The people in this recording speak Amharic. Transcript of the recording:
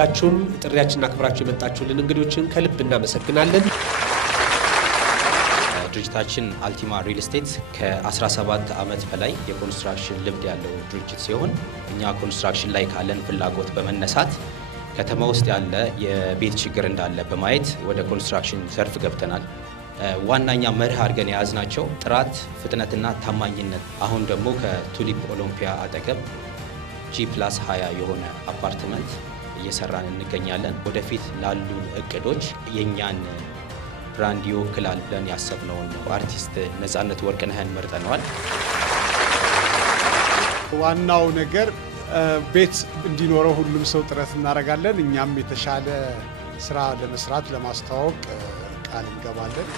ሁላችሁም ጥሪያችንን አክብራችሁ የመጣችሁልን እንግዶችን ከልብ እናመሰግናለን። ድርጅታችን አልቲማ ሪል ስቴት ከ17 ዓመት በላይ የኮንስትራክሽን ልምድ ያለው ድርጅት ሲሆን እኛ ኮንስትራክሽን ላይ ካለን ፍላጎት በመነሳት ከተማ ውስጥ ያለ የቤት ችግር እንዳለ በማየት ወደ ኮንስትራክሽን ዘርፍ ገብተናል። ዋናኛ መርህ አድርገን የያዝናቸው ጥራት፣ ፍጥነትና ታማኝነት። አሁን ደግሞ ከቱሊፕ ኦሎምፒያ አጠገብ G+20 የሆነ አፓርትመንት እየሰራን እንገኛለን። ወደፊት ላሉ እቅዶች የኛን ብራንድ ይወክላል ብለን ያሰብነውን አርቲስት ነፃነት ወርቅነህን መርጠነዋል። ዋናው ነገር ቤት እንዲኖረው ሁሉም ሰው ጥረት እናደርጋለን። እኛም የተሻለ ስራ ለመስራት ለማስተዋወቅ ቃል እንገባለን።